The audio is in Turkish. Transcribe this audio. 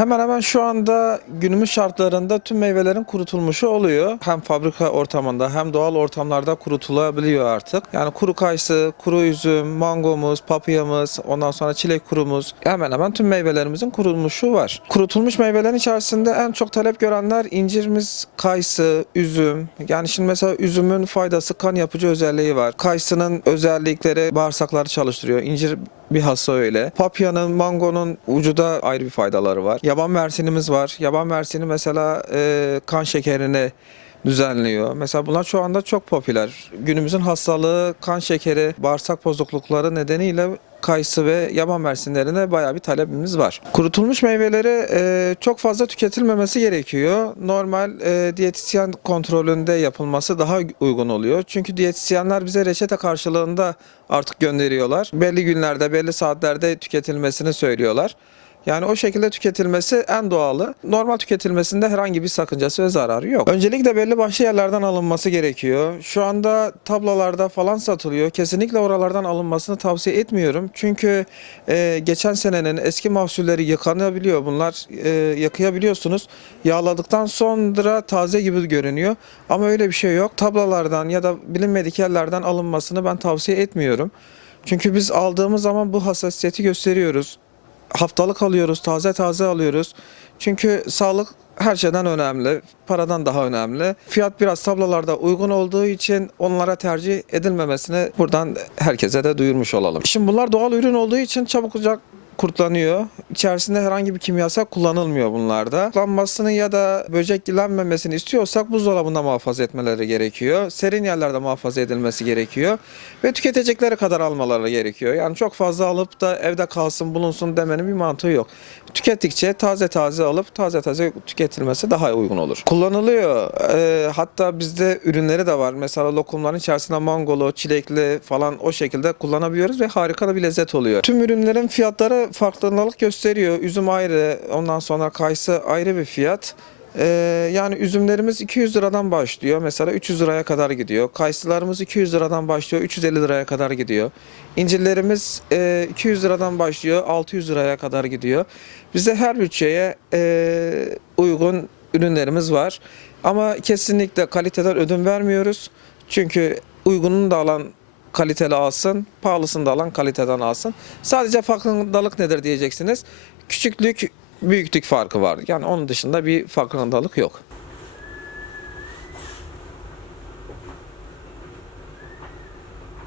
Hemen hemen şu anda günümüz şartlarında tüm meyvelerin kurutulmuşu oluyor. Hem fabrika ortamında hem doğal ortamlarda kurutulabiliyor artık. Yani kuru kayısı, kuru üzüm, mangomuz, papayamız, ondan sonra çilek kurumuz hemen hemen tüm meyvelerimizin kurulmuşu var. Kurutulmuş meyvelerin içerisinde en çok talep görenler incirimiz, kayısı, üzüm. Yani şimdi mesela üzümün faydası kan yapıcı özelliği var. Kayısının özellikleri bağırsakları çalıştırıyor. İncir bir hassa öyle. Papyanın, mangonun ucuda ayrı bir faydaları var. Yaban mersinimiz var. Yaban mersini mesela e, kan şekerini düzenliyor. Mesela bunlar şu anda çok popüler. Günümüzün hastalığı, kan şekeri, bağırsak bozuklukları nedeniyle kayısı ve yaban mersinlerine bayağı bir talebimiz var. Kurutulmuş meyveleri e, çok fazla tüketilmemesi gerekiyor. Normal e, diyetisyen kontrolünde yapılması daha uygun oluyor. Çünkü diyetisyenler bize reçete karşılığında artık gönderiyorlar. Belli günlerde, belli saatlerde tüketilmesini söylüyorlar. Yani o şekilde tüketilmesi en doğalı. Normal tüketilmesinde herhangi bir sakıncası ve zararı yok. Öncelikle belli başlı yerlerden alınması gerekiyor. Şu anda tablalarda falan satılıyor. Kesinlikle oralardan alınmasını tavsiye etmiyorum. Çünkü e, geçen senenin eski mahsulleri yıkanabiliyor. Bunlar e, yakıyabiliyorsunuz. Yağladıktan sonra taze gibi görünüyor. Ama öyle bir şey yok. Tablalardan ya da bilinmedik yerlerden alınmasını ben tavsiye etmiyorum. Çünkü biz aldığımız zaman bu hassasiyeti gösteriyoruz haftalık alıyoruz, taze taze alıyoruz. Çünkü sağlık her şeyden önemli, paradan daha önemli. Fiyat biraz tablolarda uygun olduğu için onlara tercih edilmemesini buradan herkese de duyurmuş olalım. Şimdi bunlar doğal ürün olduğu için çabucak kurtlanıyor. İçerisinde herhangi bir kimyasal kullanılmıyor bunlarda. Kurtlanmasını ya da böceklenmemesini istiyorsak buzdolabında muhafaza etmeleri gerekiyor. Serin yerlerde muhafaza edilmesi gerekiyor. Ve tüketecekleri kadar almaları gerekiyor. Yani çok fazla alıp da evde kalsın bulunsun demenin bir mantığı yok. Tükettikçe taze taze alıp taze taze tüketilmesi daha uygun olur. Kullanılıyor. Ee, hatta bizde ürünleri de var. Mesela lokumların içerisinde mangolu, çilekli falan o şekilde kullanabiliyoruz ve harika da bir lezzet oluyor. Tüm ürünlerin fiyatları farklılık gösteriyor. Üzüm ayrı, ondan sonra kayısı ayrı bir fiyat. Ee, yani üzümlerimiz 200 liradan başlıyor. Mesela 300 liraya kadar gidiyor. Kayısılarımız 200 liradan başlıyor. 350 liraya kadar gidiyor. İncirlerimiz e, 200 liradan başlıyor. 600 liraya kadar gidiyor. Bizde her bütçeye e, uygun ürünlerimiz var. Ama kesinlikle kaliteden ödün vermiyoruz. Çünkü uygununu da alan kaliteli alsın, pahalısını da alan kaliteden alsın. Sadece farkındalık nedir diyeceksiniz. Küçüklük, büyüklük farkı var. Yani onun dışında bir farkındalık yok.